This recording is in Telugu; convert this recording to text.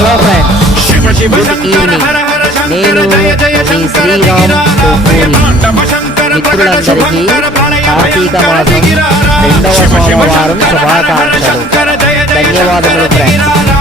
Hello friends, good evening. నేను మీ శ్రీరామ్ కోపూరి. మిత్రులందరికీ కార్తీక మాసం 2వ సోమవారం శుభాకాంక్షలు. ధన్యవాదములు ఫ్రెండ్స్.